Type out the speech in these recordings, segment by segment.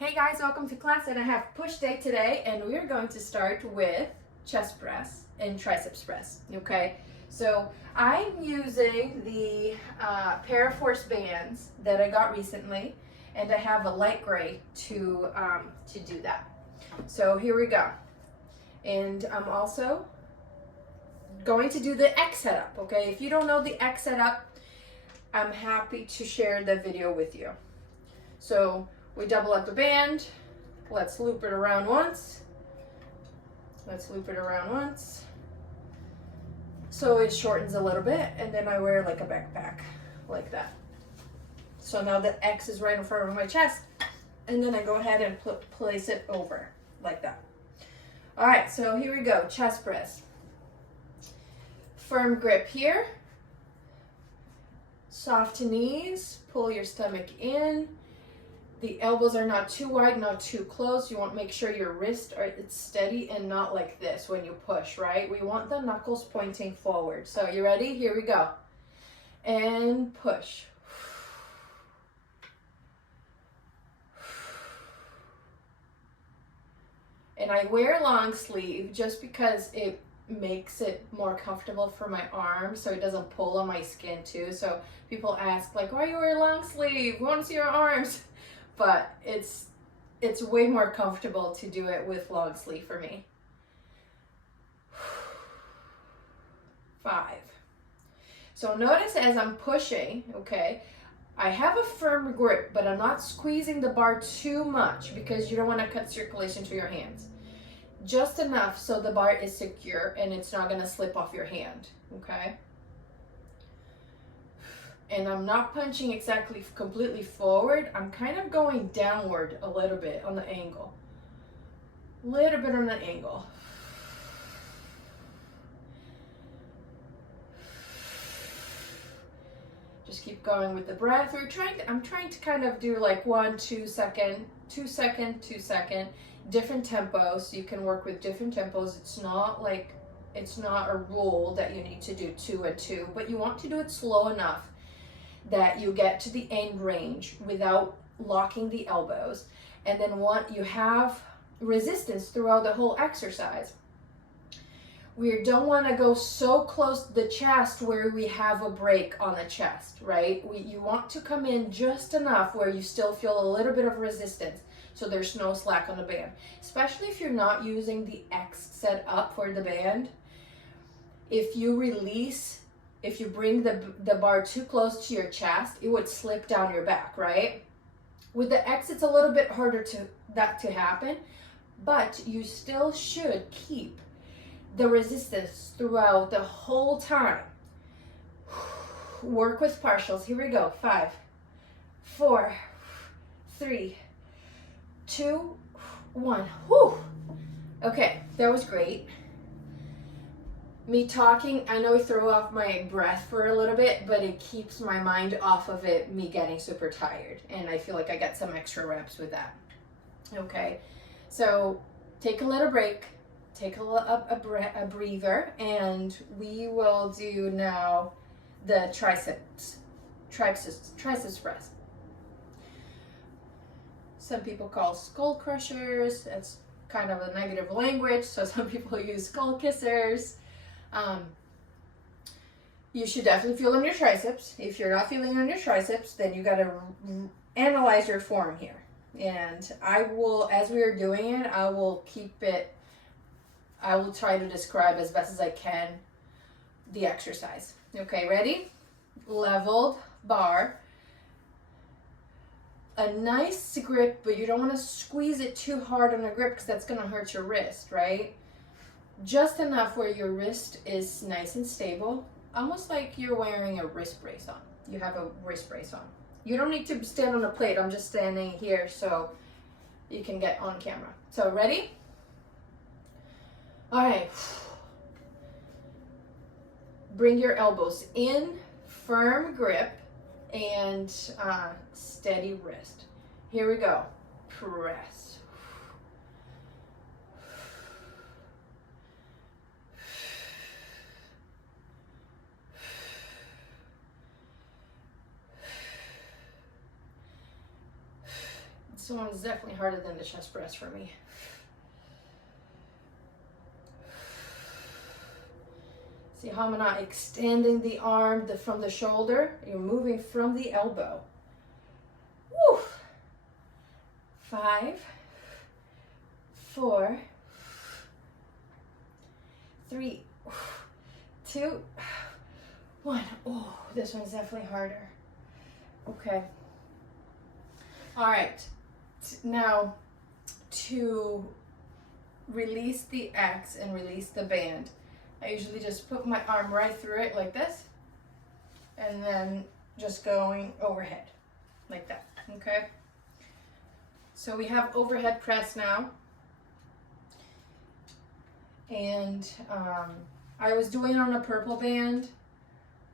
Hey guys, welcome to class, and I have push day today, and we are going to start with chest press and triceps press. Okay, so I'm using the Paraforce bands that I got recently, and I have a light gray to do that. So here we go, and I'm also going to do the X setup. Okay, if you don't know the X setup, I'm happy to share the video with you. So we double up the band. Let's loop it around once. Let's loop it around once. So it shortens a little bit, and then I wear like a backpack, like that. So now the X is right in front of my chest, and then I go ahead and place it over, like that. All right, so here we go, chest press. Firm grip here. Soft knees, pull your stomach in. The elbows are not too wide, not too close. You want to make sure your wrists are steady and not like this when you push, right? We want the knuckles pointing forward. So you ready? Here we go. And push. And I wear long sleeve just because it makes it more comfortable for my arms, so it doesn't pull on my skin too. So people ask like, why you wear long sleeve? We want to see your arms. But it's way more comfortable to do it with long sleeve for me. 5. So notice as I'm pushing, okay, I have a firm grip, but I'm not squeezing the bar too much because you don't want to cut circulation to your hands. Just enough so the bar is secure and it's not going to slip off your hand, okay? And I'm not punching exactly completely forward. I'm kind of going downward a little bit on the angle. Little bit on the angle. Just keep going with the breath. I'm trying to kind of do like 1, 2 second, 2 second, 2 second, different tempos. You can work with different tempos. It's not a rule that you need to do 2 and 2, but you want to do it slow enough that you get to the end range without locking the elbows. And then you have resistance throughout the whole exercise. We don't want to go so close to the chest where we have a break on the chest, right? You want to come in just enough where you still feel a little bit of resistance, so there's no slack on the band. Especially if you're not using the X set up for the band. If you bring the bar too close to your chest, it would slip down your back, right? With the X, it's a little bit harder that to happen, but you still should keep the resistance throughout the whole time. Work with partials. Here we go. 5, 4, 3, 2, 1. Whew. Okay, that was great. Me talking, I know I throw off my breath for a little bit, but it keeps my mind off of it, me getting super tired. And I feel like I get some extra reps with that. Okay, so take a little break, take a breather, and we will do now the triceps press. Some people call skull crushers. That's kind of a negative language, so some people use skull kissers. You should definitely feel on your triceps. If you're not feeling on your triceps, then you got to analyze your form here. And I will, as we are doing it, I will try to describe as best as I can the exercise. Okay, ready? Leveled bar. A nice grip, but you don't want to squeeze it too hard on the grip because that's going to hurt your wrist, right? Just enough where your wrist is nice and stable, almost like you're wearing a wrist brace on. You have a wrist brace on. You don't need to stand on a plate. I'm just standing here so you can get on camera. So ready? All right. Bring your elbows in, firm grip, and steady wrist. Here we go. Press. This one is definitely harder than the chest press for me. See how I'm not extending the arm from the shoulder? You're moving from the elbow. Woo! 5, 4, 3, 2, 1. Oh, this one's definitely harder. Okay. All right. Now, to release the X and release the band, I usually just put my arm right through it like this, and then just going overhead like that, okay? So we have overhead press now. And I was doing it on a purple band,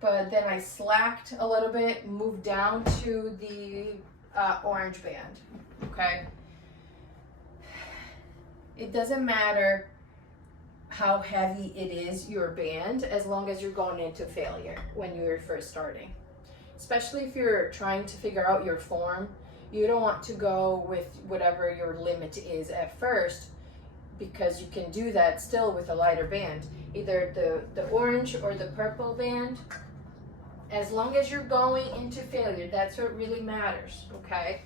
but then I slacked a little bit, moved down to the orange band, okay? It doesn't matter how heavy it is, your band, as long as you're going into failure when you're first starting. Especially if you're trying to figure out your form, you don't want to go with whatever your limit is at first, because you can do that still with a lighter band, either the orange or the purple band. As long as you're going into failure, that's what really matters, okay?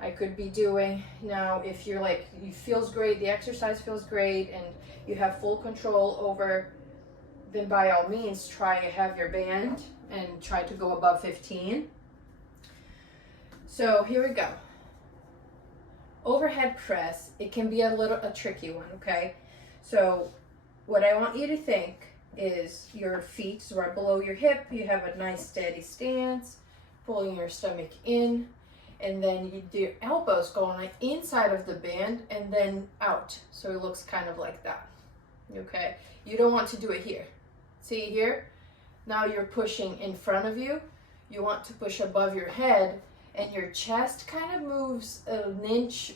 I could be doing, now if you're like, it feels great, the exercise feels great, and you have full control over, then by all means try to have your band and try to go above 15. So here we go. Overhead press, it can be a tricky one, okay? So what I want you to think is your feet is right below your hip, you have a nice steady stance, pulling your stomach in, and then you do your elbows going like inside of the band and then out. So it looks kind of like that, okay? You don't want to do it here. See here? Now you're pushing in front of you. You want to push above your head, and your chest kind of moves an inch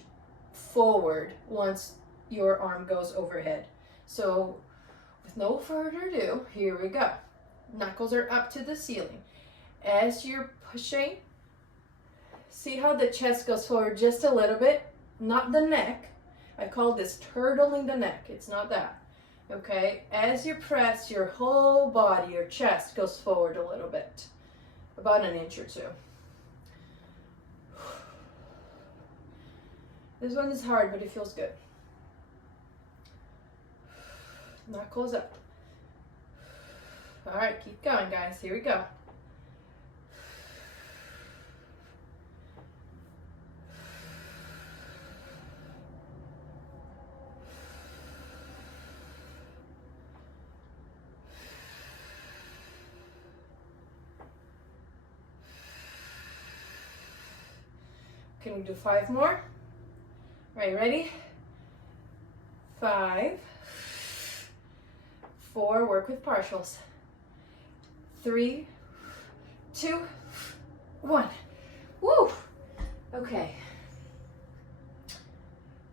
forward once your arm goes overhead. So with no further ado, here we go. Knuckles are up to the ceiling. As you're pushing, see how the chest goes forward just a little bit, not the neck. I call this turtling the neck. It's not that. Okay, as you press, your whole body, your chest goes forward a little bit, about an inch or two. This one is hard, but it feels good. Knuckles up. All right, keep going, guys. Here we go. Can we do 5 more? All right, ready? 5, 4, work with partials. 3, 2, 1. Woo! Okay.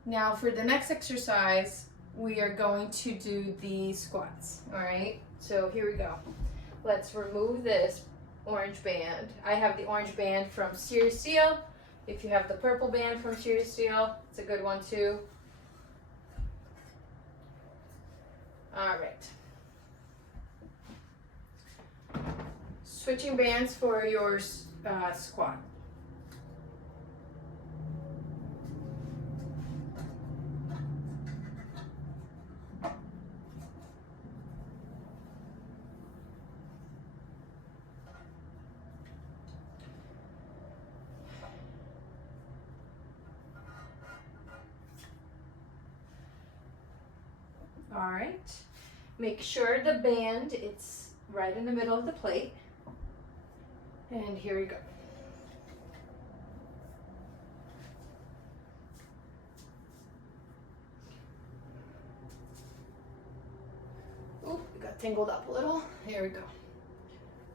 Now for the next exercise, we are going to do the squats, all right? So here we go. Let's remove this orange band. I have the orange band from Serious Steel. If you have the purple band from Serious Steel, it's a good one too. All right. Switching bands for your squat. All right, make sure the band, it's right in the middle of the plate. And here we go. Oop, it got tangled up a little. Here we go.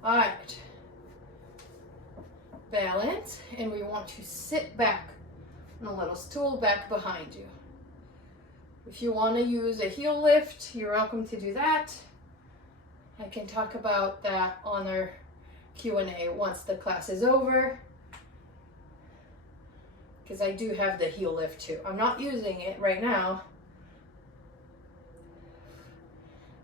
All right, balance, and we want to sit back on a little stool back behind you. If you want to use a heel lift, you're welcome to do that. I can talk about that on our Q&A once the class is over. because I do have the heel lift too. I'm not using it right now,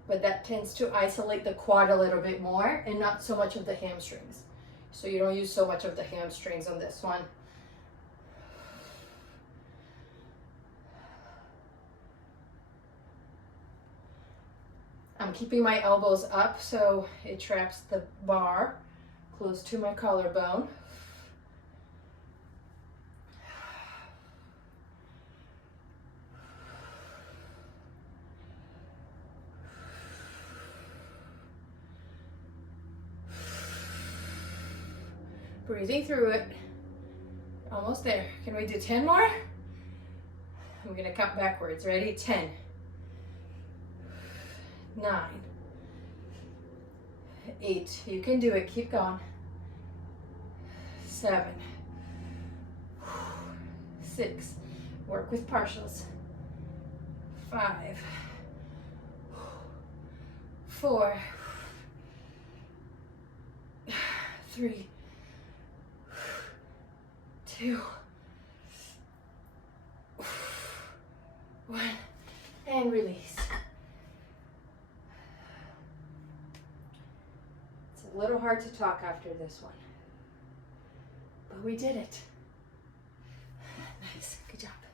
but that tends to isolate the quad a little bit more and not so much of the hamstrings. So you don't use so much of the hamstrings on this one. I'm keeping my elbows up so it traps the bar close to my collarbone. Breathing through it. Almost there. Can we do 10 more? I'm gonna count backwards. Ready? 10, 9, 8. You can do it. Keep going. 7, 6. Work with partials. 5, 4, 3, 2, 1, and release. It's a little hard to talk after this one, but we did it. Nice, good job.